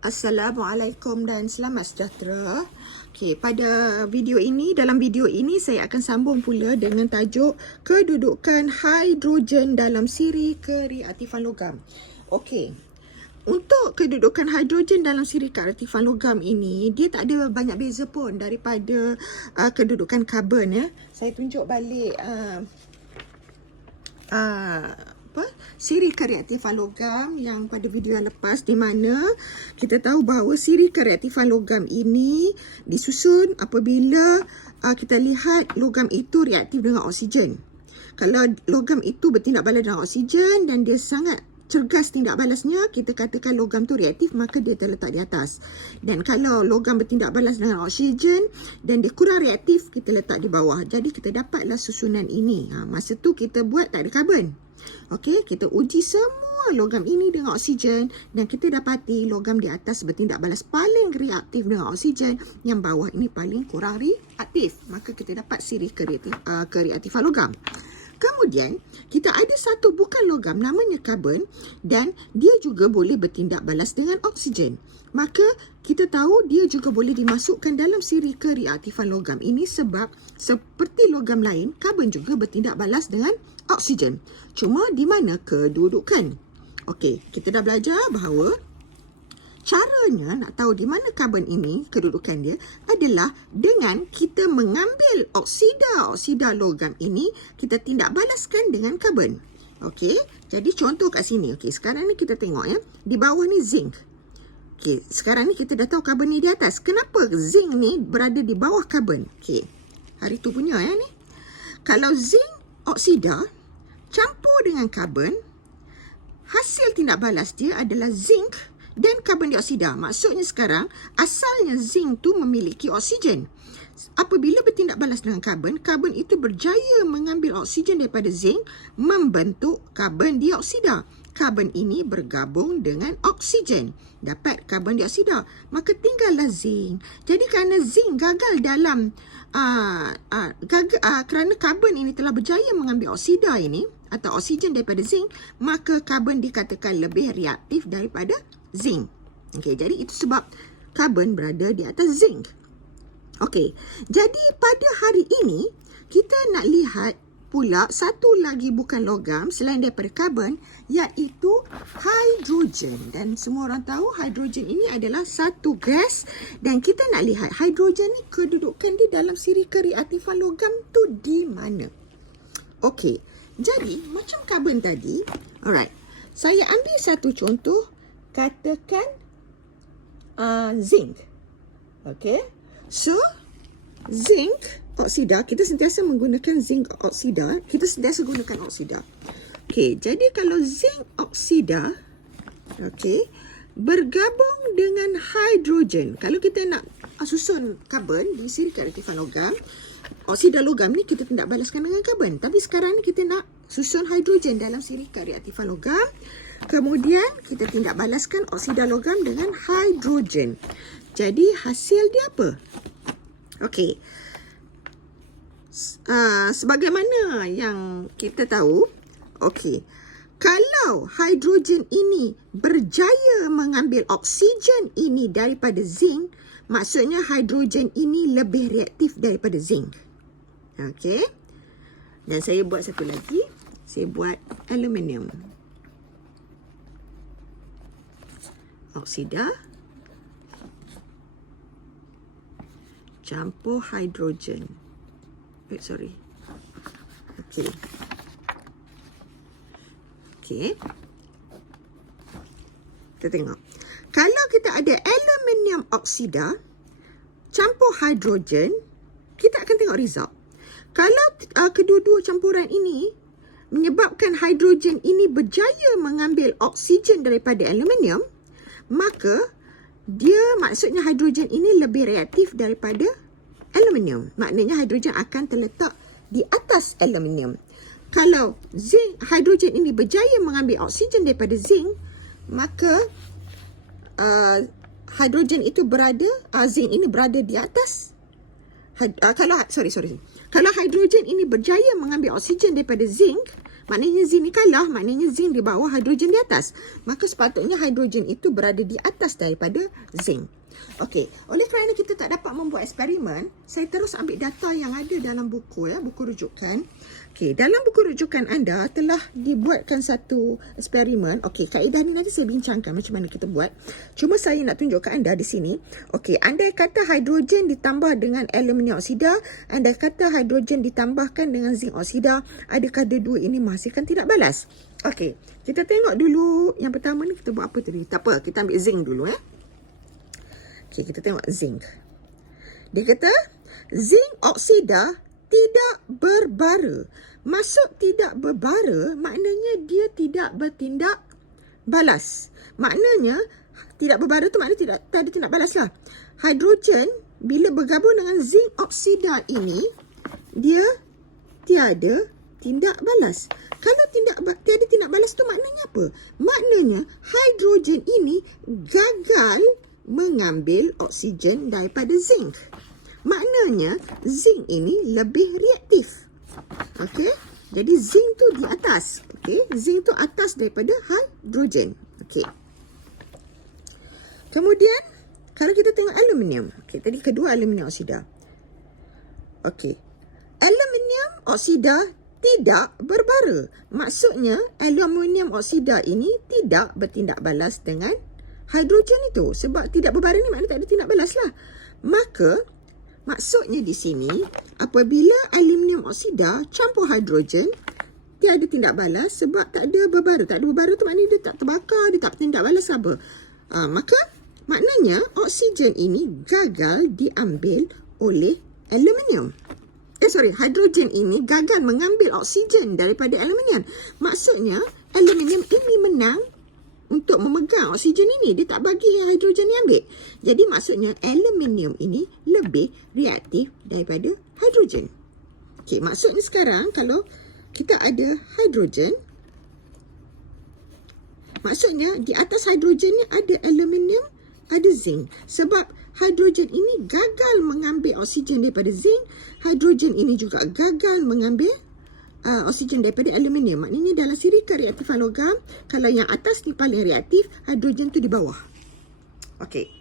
Assalamualaikum dan selamat sejahtera. Okey, dalam video ini saya akan sambung pula dengan tajuk kedudukan hidrogen dalam siri kereaktifan logam. Okey. Untuk kedudukan hidrogen dalam siri kereaktifan logam ini, dia tak ada banyak beza pun daripada kedudukan karbon ya. Saya tunjuk balik siri kereaktifan logam yang pada video yang lepas, di mana kita tahu bahawa siri kereaktifan logam ini disusun apabila kita lihat logam itu reaktif dengan oksigen. Kalau logam itu bertindak balas dengan oksigen dan dia sangat cergas tindak balasnya, kita katakan logam tu reaktif, maka dia terletak di atas. Dan kalau logam bertindak balas dengan oksigen dan dia kurang reaktif, kita letak di bawah. Jadi kita dapatlah susunan ini. Masa tu kita buat tak ada karbon. Okey, kita uji semua logam ini dengan oksigen dan kita dapati logam di atas bertindak balas paling reaktif dengan oksigen, yang bawah ini paling kurang reaktif. Maka kita dapat siri kereaktifan logam. Kemudian, kita ada satu bukan logam namanya karbon dan dia juga boleh bertindak balas dengan oksigen. Maka, kita tahu dia juga boleh dimasukkan dalam siri kereaktifan logam ini sebab seperti logam lain, karbon juga bertindak balas dengan oksigen. Cuma di mana kedudukan? Okey, kita dah belajar bahawa caranya nak tahu di mana karbon ini, kedudukan dia, adalah dengan kita mengambil oksida logam ini, kita tindak balaskan dengan karbon. Okey, jadi contoh kat sini. Okey, sekarang ni kita tengok ya, di bawah ni zinc. Okey, sekarang ni kita dah tahu karbon ni di atas. Kenapa zinc ni berada di bawah karbon? Okey, hari tu punya ya ni. Kalau zinc oksida campur dengan karbon, hasil tindak balas dia adalah zinc dan karbon dioksida. Maksudnya sekarang, asalnya zinc tu memiliki oksigen. Apabila bertindak balas dengan karbon, karbon itu berjaya mengambil oksigen daripada zinc, membentuk karbon dioksida. Karbon ini bergabung dengan oksigen, dapat karbon dioksida. Maka tinggallah zinc. Jadi kerana zinc gagal dalam kerana karbon ini telah berjaya mengambil oksida ini atau oksigen daripada zinc, maka karbon dikatakan lebih reaktif daripada zinc. Okey, jadi itu sebab karbon berada di atas zinc. Okey, jadi pada hari ini kita nak lihat pula satu lagi bukan logam selain daripada karbon, iaitu hidrogen. Dan semua orang tahu hidrogen ini adalah satu gas dan kita nak lihat hidrogen ni kedudukan dia dalam siri kereaktifan logam tu di mana. Okey, jadi macam karbon tadi, alright, saya ambil satu contoh, katakan zinc. Okey, so zinc oksida, kita sentiasa menggunakan zinc oksida, kita sentiasa gunakan oksida. Okey, jadi kalau zinc oksida, okey, bergabung dengan hidrogen. Kalau kita nak susun karbon di siri kereaktifan logam, oksida logam ni kita tindak balaskan dengan karbon. Tapi sekarang ni kita nak susun hidrogen dalam siri kereaktifan logam. Kemudian kita tindak balaskan oksida logam dengan hidrogen. Jadi hasil dia apa? Okey. Sebagaimana yang kita tahu, okey, kalau hidrogen ini berjaya mengambil oksigen ini daripada zinc, maksudnya hidrogen ini lebih reaktif daripada zinc. Okey. Dan saya buat satu lagi, saya buat aluminium oksida campur hidrogen. Sorry. Okey. Okey. Kita tengok. Kalau kita ada aluminium oksida campur hidrogen, kita akan tengok result. Kalau kedua-dua campuran ini menyebabkan hidrogen ini berjaya mengambil oksigen daripada aluminium, maka maksudnya hidrogen ini lebih reaktif daripada aluminium. Maknanya hidrogen akan terletak di atas aluminium. Kalau hidrogen ini berjaya mengambil oksigen daripada zinc, maka hidrogen itu zinc ini berada di atas. Kalau hidrogen ini berjaya mengambil oksigen daripada zinc, Maknanya zinc ni kalah, maknanya zinc di bawah, hidrogen di atas. Maka sepatutnya hidrogen itu berada di atas daripada zinc. Okey, oleh kerana kita tak dapat membuat eksperimen, saya terus ambil data yang ada dalam buku, buku rujukan. Okey, dalam buku rujukan anda telah dibuatkan satu eksperimen. Okey, kaedah ni nanti saya bincangkan macam mana kita buat. Cuma saya nak tunjukkan anda di sini. Okey, andai kata hidrogen ditambah dengan aluminium oksida, andai kata hidrogen ditambahkan dengan zinc oksida, adakah dua ini menghasilkan tidak balas? Okey, kita tengok dulu yang pertama ni kita buat apa tadi? Tak apa, kita ambil zinc dulu Okey, kita tengok zinc. Dia kata zinc oksida tidak berbara. Maksud tidak berbara maknanya dia tidak bertindak balas. Maknanya tidak berbara tu maknanya tak ada tindak balas lah. Hidrogen bila bergabung dengan zinc oksida ini, dia tiada tindak balas. Kalau tiada tindak balas tu maknanya apa? Maknanya hidrogen ini gagal mengambil oksigen daripada zinc. Maknanya zinc ini lebih reaktif. Okey, jadi zinc tu di atas. Okey, zinc tu atas daripada hidrogen. Okey. Kemudian kalau kita tengok aluminium. Okey, tadi kedua aluminium oksida. Okey. Aluminium oksida tidak berbara. Maksudnya aluminium oksida ini tidak bertindak balas dengan hidrogen itu. Sebab tidak berbara ni maknanya tak ada tindak balas lah. Maka maksudnya di sini apabila aluminium oksida campur hidrogen, tiada tindak balas sebab tak ada berbara. Tak ada berbara tu maknanya dia tak terbakar, dia tak tindak balas apa. Maka maknanya oksigen ini gagal diambil oleh aluminium. Hidrogen ini gagal mengambil oksigen daripada aluminium. Maksudnya aluminium ini menang untuk memegang oksigen ini. Dia tak bagi hidrogen ni ambil. Jadi maksudnya aluminium ini lebih reaktif daripada hidrogen. Okey, maksudnya sekarang kalau kita ada hidrogen, maksudnya di atas hidrogen ni ada aluminium, ada zinc. Sebab hidrogen ini gagal mengambil oksigen daripada zinc, hidrogen ini juga gagal mengambil oksigen daripada aluminium. Maknanya dalam siri kereaktifan logam, kalau yang atas ni paling reaktif, hidrogen tu di bawah. Okey.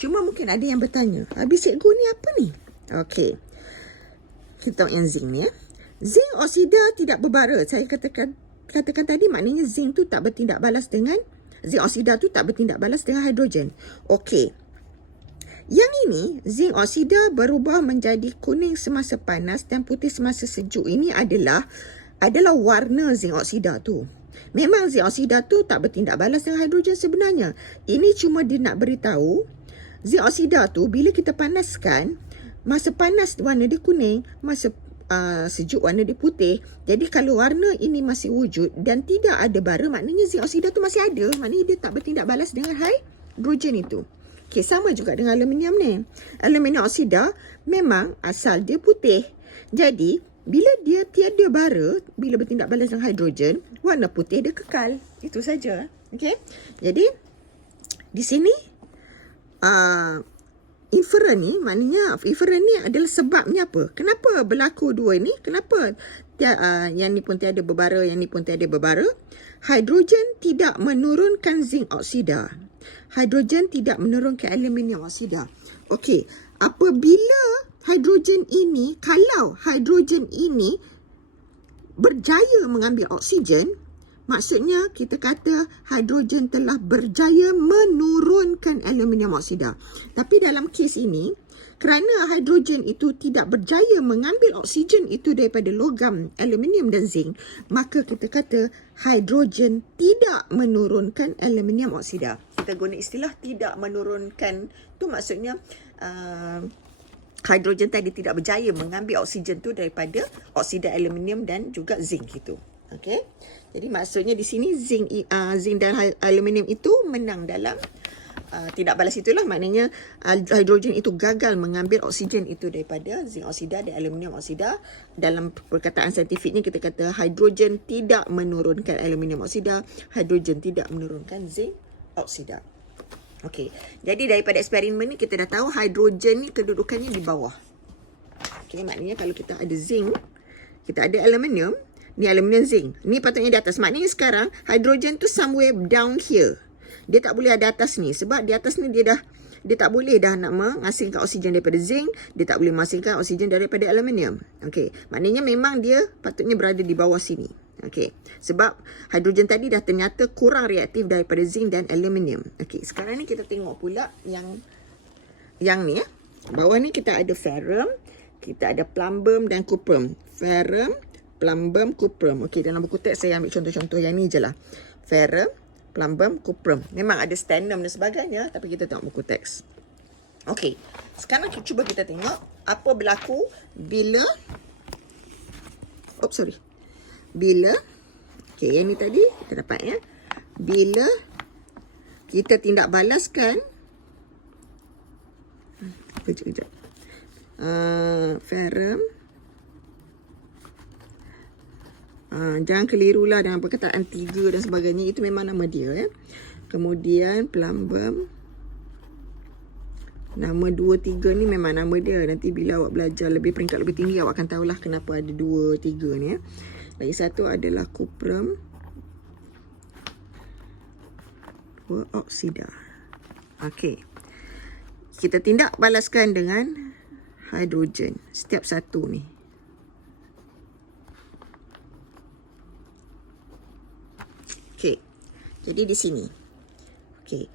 Cuma mungkin ada yang bertanya, habis cikgu ni apa ni? Okey. Kita tengok yang zinc ni Zinc oksida tidak berbara. Saya katakan tadi maknanya zinc tu tak bertindak balas dengan zinc oksida tu tak bertindak balas dengan hidrogen. Okey. Yang ini, zinc oksida berubah menjadi kuning semasa panas dan putih semasa sejuk. Ini adalah warna zinc oksida tu. Memang zinc oksida tu tak bertindak balas dengan hidrogen sebenarnya. Ini cuma dia nak beritahu, zinc oksida tu bila kita panaskan, masa panas warna dia kuning, masa sejuk warna dia putih. Jadi kalau warna ini masih wujud dan tidak ada bara, maknanya zinc oksida tu masih ada. Maknanya dia tak bertindak balas dengan hidrogen itu. Okey, sama juga dengan aluminium ni. Aluminium oksida memang asal dia putih. Jadi, bila dia tiada bara, bila bertindak balas dengan hidrogen, warna putih dia kekal. Itu saja. Okey. Jadi, di sini inferen ni, maknanya inferen ni adalah sebabnya apa? Kenapa berlaku dua ni? Kenapa yang ni pun tiada berbara, yang ni pun tiada berbara? Hidrogen tidak menurunkan zinc oksida. Hidrogen tidak menurunkan aluminium oksida. Okey, apabila kalau hidrogen ini berjaya mengambil oksigen, maksudnya kita kata hidrogen telah berjaya menurunkan aluminium oksida. Tapi dalam kes ini, kerana hidrogen itu tidak berjaya mengambil oksigen itu daripada logam, aluminium dan zinc, maka kita kata hidrogen tidak menurunkan aluminium oksida. Kita guna istilah tidak menurunkan, tu maksudnya hidrogen tadi tidak berjaya mengambil oksigen tu daripada oksida aluminium dan juga zinc itu. Okey. Jadi maksudnya di sini zinc dan aluminium itu menang dalam tidak balas itulah, maknanya hidrogen itu gagal mengambil oksigen itu daripada zinc oksida dan aluminium oksida. Dalam perkataan saintifiknya kita kata hidrogen tidak menurunkan aluminium oksida, hidrogen tidak menurunkan zinc oksida. Okey. Jadi daripada eksperimen ni kita dah tahu hidrogen ni kedudukannya di bawah. Okey, maknanya kalau kita ada zinc, kita ada aluminium Ni aluminium zinc. Ni patutnya di atas. Maknanya sekarang hidrogen tu somewhere down here. Dia tak boleh ada atas ni. Sebab di atas ni dia tak boleh dah nak menghasilkan oksigen daripada zinc. Dia tak boleh menghasilkan oksigen daripada aluminium. Okey. Maknanya memang dia patutnya berada di bawah sini. Okey. Sebab hidrogen tadi dah ternyata kurang reaktif daripada zinc dan aluminium. Okey. Sekarang ni kita tengok pula yang ni ya. Bawah ni kita ada ferrum, kita ada plumbum dan cuprum. Ferrum, plumbum, cuprum. Okey, dalam buku teks saya ambil contoh-contoh yang ni je lah. Ferrum, plumbum, cuprum. Memang ada sternum dan sebagainya, tapi kita tengok buku teks. Okey, sekarang cuba kita tengok apa berlaku bila okey, yang ni tadi kita dapat ya. Bila kita tindak balaskan kejap. Ferrum. Jangan kelirulah dengan perkataan 3 dan sebagainya. Itu memang nama dia ya. Kemudian plumbum. Nama 2, 3 ni memang nama dia. Nanti bila awak belajar lebih peringkat lebih tinggi, awak akan tahulah kenapa ada 2, 3 ni ya. Lagi satu adalah cuprum. 2 oksida. Okey. Kita tindak balaskan dengan hidrogen. Setiap satu ni. Okey. Jadi di sini. Okey.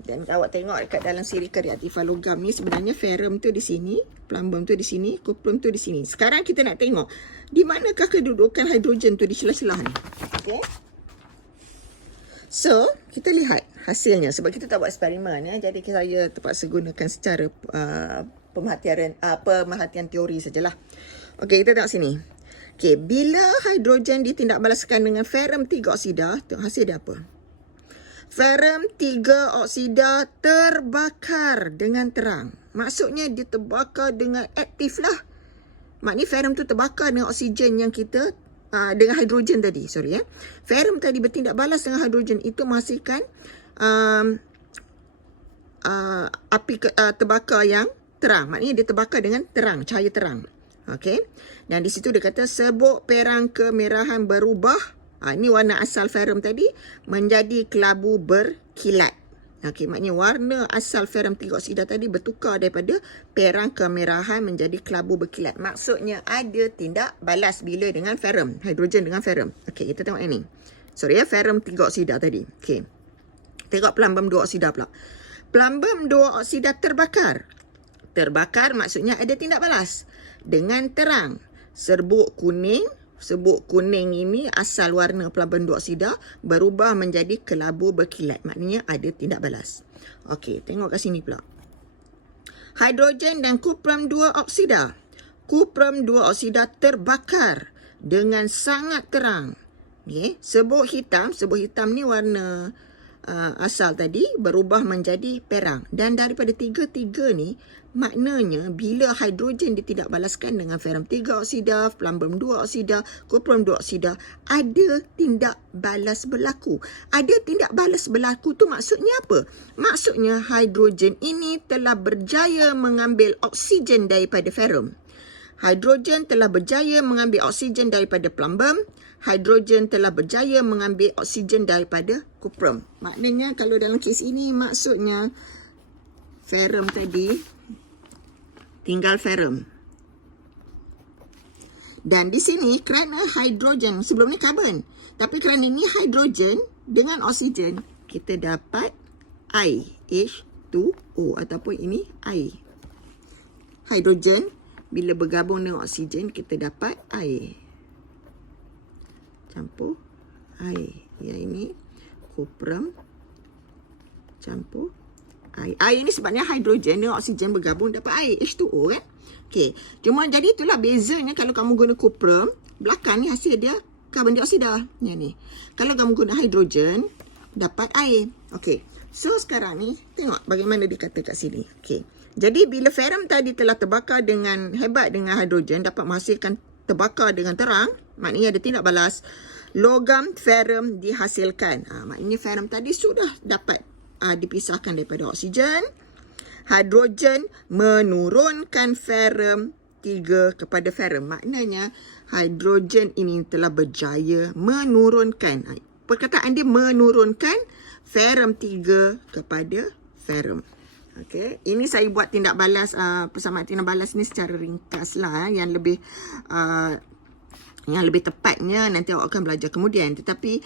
Dan awak tengok dekat dalam siri kereaktifan logam ni sebenarnya ferrum tu di sini, plumbum tu di sini, cuprum tu di sini. Sekarang kita nak tengok di manakah kedudukan hidrogen tu di celah-celah ni. Okey. So, kita lihat hasilnya sebab kita tak buat eksperimen ya. Jadi saya terpaksa gunakan secara pemerhatian teori sajalah. Okey, kita tengok sini. Okey, bila hidrogen ditindak balaskan dengan ferrum 3 oksida, tengok hasil dia apa? Ferrum 3 oksida terbakar dengan terang. Maksudnya dia terbakar dengan aktif lah. Maknanya ferrum tu terbakar dengan oksigen yang kita dengan hidrogen tadi, sorry ya. Ferrum tadi bertindak balas dengan hidrogen, itu menghasilkan api terbakar yang terang. Maknanya dia terbakar dengan terang, cahaya terang. Okey. Dan di situ dia kata serbuk perang kemerahan berubah. Ini warna asal ferrum tadi menjadi kelabu berkilat. Okey, maknanya warna asal ferrum 3 oksida tadi bertukar daripada perang kemerahan menjadi kelabu berkilat. Maksudnya ada tindak balas bila dengan ferrum, hidrogen dengan ferrum. Okey, kita tengok yang ni. Sorry ya, ferrum 3 oksida tadi. Okey. Tengok plumbum 2 oksida pula. Plumbum 2 oksida terbakar. Terbakar maksudnya ada tindak balas dengan terang. Serbuk kuning ini asal warna plumbum 2 oksida berubah menjadi kelabu berkilat. Maknanya ada tindak balas. Okey, tengok kat sini pula. Hidrogen dan cuprum 2 oksida. Cuprum 2 oksida terbakar dengan sangat terang. Okey, serbuk hitam ni warna asal tadi berubah menjadi perang. Dan daripada tiga ni, maknanya bila hidrogen ditindak balaskan dengan ferrum 3 oksida, plumbum 2 oksida, cuprum 2 oksida, ada tindak balas berlaku. Ada tindak balas berlaku tu maksudnya apa? Maksudnya hidrogen ini telah berjaya mengambil oksigen daripada ferrum. Hidrogen telah berjaya mengambil oksigen daripada plumbum. Hidrogen telah berjaya mengambil oksigen daripada cuprum. Maknanya kalau dalam kes ini maksudnya ferrum tadi tinggal ferrum. Dan di sini kerana hidrogen, sebelum ni karbon, tapi kerana ini hidrogen dengan oksigen, kita dapat air, H2O ataupun ini air. Hidrogen bila bergabung dengan oksigen kita dapat air. Campur air. Yang ini cuprum campur air. Air ni sebabnya hidrogen dengan oksigen bergabung dapat air, H2O kan. Okey. Cuma jadi itulah bezanya kalau kamu guna cuprum, belakang ni hasil dia karbon dioksida. Yang ni. Kalau kamu guna hidrogen, dapat air. Okey. So sekarang ni tengok bagaimana dikata kat sini. Okey. Jadi bila ferrum tadi telah terbakar dengan hebat dengan hidrogen, dapat menghasilkan terbakar dengan terang, maknanya ada tindak balas, logam ferrum dihasilkan. Maknanya ferrum tadi sudah dapat dipisahkan daripada oksigen. Hidrogen menurunkan ferrum 3 kepada ferrum. Maknanya hidrogen ini telah berjaya menurunkan. Perkataan dia menurunkan ferrum 3 kepada ferrum. Okey, ini saya buat tindak balas persamaan tindak balas ni secara ringkas lah yang lebih tepatnya nanti awak akan belajar kemudian. Tetapi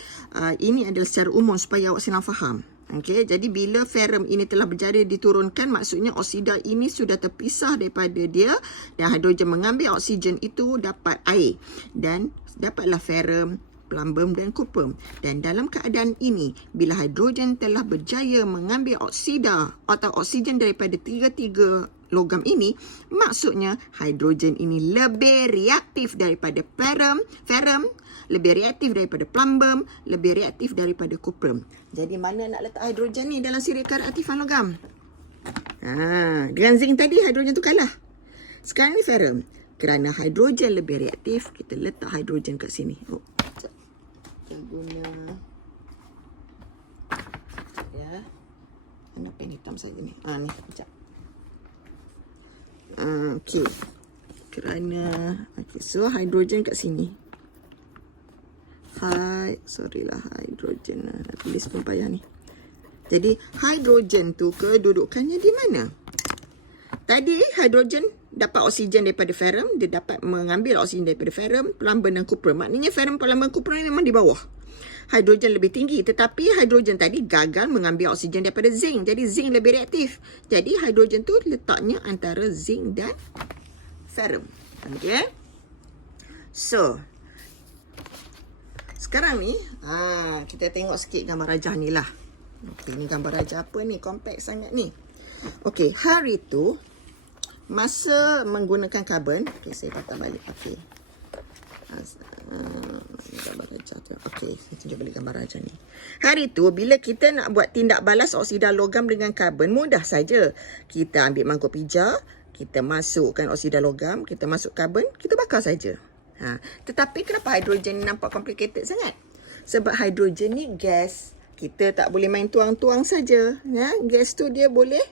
ini adalah secara umum supaya awak senang faham. Okey, jadi bila ferrum ini telah berjaya diturunkan, maksudnya oksida ini sudah terpisah daripada dia dan hidrogen mengambil oksigen itu dapat air dan dapatlah ferrum, plumbum dan cuprum. Dan dalam keadaan ini, bila hidrogen telah berjaya mengambil oksida atau oksigen daripada tiga-tiga logam ini, maksudnya hidrogen ini lebih reaktif daripada ferrum, lebih reaktif daripada plumbum, lebih reaktif daripada cuprum. Jadi mana nak letak hidrogen ni dalam siri kereaktifan logam? Dengan zinc tadi hidrogen tu kalah. Sekarang ni ferrum. Kerana hidrogen lebih reaktif, kita letak hidrogen kat sini. Kita guna mana pen hitam saya ni? Ni, sekejap. Okey. So hidrogen kat sini. Hidrogen. Nak tulis pun payah ni. Jadi hidrogen tu kedudukannya di mana? Tadi hidrogen dapat oksigen daripada ferrum, dia dapat mengambil oksigen daripada ferrum, plumbum dan cuprum. Maknanya ferrum, plumbum, cuprum memang di bawah. Hidrogen lebih tinggi, tetapi hidrogen tadi gagal mengambil oksigen daripada zinc. Jadi zinc lebih reaktif. Jadi hidrogen tu letaknya antara zinc dan ferrum. Okey. So, sekarang ni kita tengok sikit gambar rajah ni lah. Okey, ni gambar rajah apa ni? Kompleks sangat ni. Okey, hari tu masa menggunakan karbon, okey saya patah balik. Okey. Gambar rajah tu. Okey, saya tunjuk balik gambar rajah ni. Hari tu bila kita nak buat tindak balas oksida logam dengan karbon, mudah saja. Kita ambil mangkuk pija, kita masukkan oksida logam, kita masuk karbon, kita bakar saja. Tetapi kenapa hidrogen ni nampak complicated sangat? Sebab hidrogen ni gas. Kita tak boleh main tuang-tuang saja. Gas tu dia boleh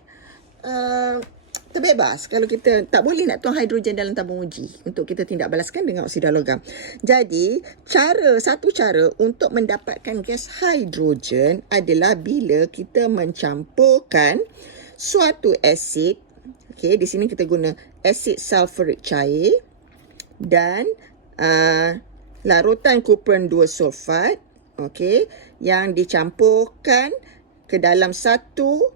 terbebas. Kalau kita tak boleh nak tuang hidrogen dalam tabung uji untuk kita tindak balaskan dengan oksida logam. Jadi, satu cara untuk mendapatkan gas hidrogen adalah bila kita mencampurkan suatu asid. Okey, di sini kita guna asid sulfurik cair dan larutan cuprum 2 sulfat, okey, yang dicampurkan ke dalam satu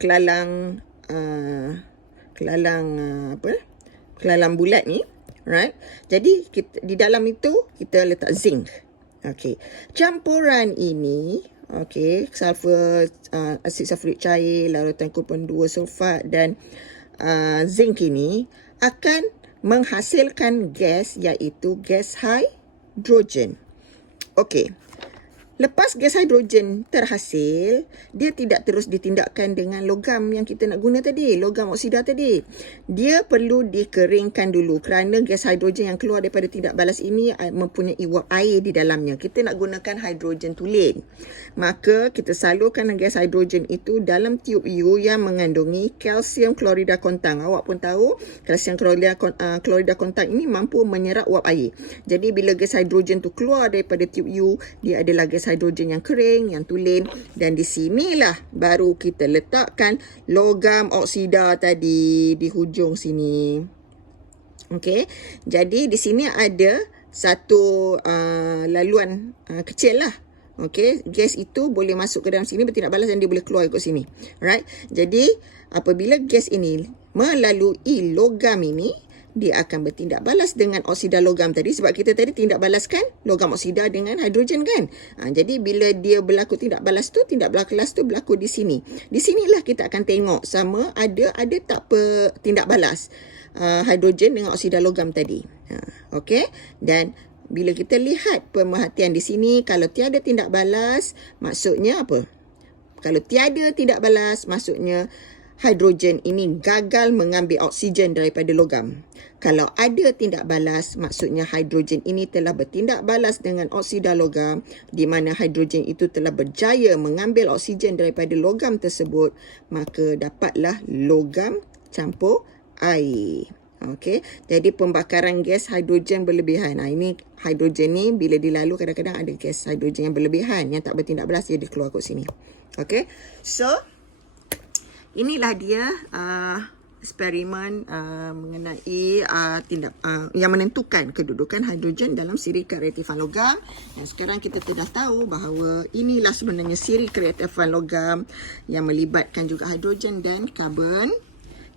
kelalang bulat ni, right? Jadi di dalam itu kita letak zinc. Okey, campuran ini, okey, asid sulfurik cair, larutan cuprum 2 sulfat dan zinc ini akan menghasilkan gas, iaitu gas hidrogen. Okey. Lepas gas hidrogen terhasil, dia tidak terus ditindakkan dengan logam yang kita nak guna tadi, logam oksida tadi. Dia perlu dikeringkan dulu kerana gas hidrogen yang keluar daripada tindak balas ini mempunyai uap air di dalamnya. Kita nak gunakan hidrogen tulen. Maka kita salurkan gas hidrogen itu dalam tiub U yang mengandungi kalsium klorida kontang. Awak pun tahu kalsium klorida kontang ini mampu menyerap uap air. Jadi bila gas hidrogen tu keluar daripada tiub U, dia adalah gas hidrogen yang kering, yang tulen, dan di sinilah baru kita letakkan logam oksida tadi di hujung sini. Okey, jadi di sini ada satu laluan kecil lah. Okey, gas itu boleh masuk ke dalam sini bertindak balas dan dia boleh keluar ikut sini. Right? Jadi apabila gas ini melalui logam ini, dia akan bertindak balas dengan oksida logam tadi, sebab kita tadi tindak balaskan logam oksida dengan hidrogen kan. Jadi bila dia berlaku tindak balas tu, tindak balas tu berlaku di sini. Di sinilah kita akan tengok sama ada tak tindak balas hidrogen dengan oksida logam tadi. Okey, dan bila kita lihat pemerhatian di sini, kalau tiada tindak balas, maksudnya apa? Kalau tiada tindak balas, maksudnya hidrogen ini gagal mengambil oksigen daripada logam. Kalau ada tindak balas, maksudnya hidrogen ini telah bertindak balas dengan oksida logam, di mana hidrogen itu telah berjaya mengambil oksigen daripada logam tersebut, maka dapatlah logam campur air. Okey, jadi pembakaran gas hidrogen berlebihan. Ini hidrogen ni bila dilalu kadang-kadang ada gas hidrogen yang berlebihan yang tak bertindak balas, dia keluar kat sini. Okey, so inilah dia eksperimen mengenai yang menentukan kedudukan hidrogen dalam siri kereaktifan logam. Dan sekarang kita dah tahu bahawa inilah sebenarnya siri kereaktifan logam yang melibatkan juga hidrogen dan karbon,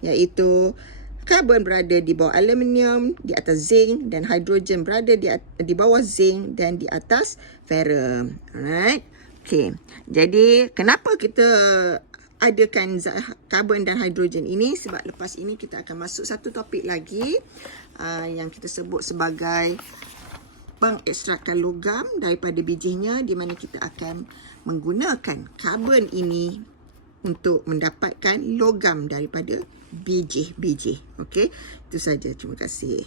iaitu karbon berada di bawah aluminium, di atas zinc, dan hidrogen berada di bawah zinc dan di atas ferrum. Alright. Okay. Jadi kenapa kita adakan karbon dan hidrogen ini? Sebab lepas ini kita akan masuk satu topik lagi yang kita sebut sebagai pengekstrakan logam daripada bijinya, di mana kita akan menggunakan karbon ini untuk mendapatkan logam daripada biji-biji. Okey, itu saja. Terima kasih.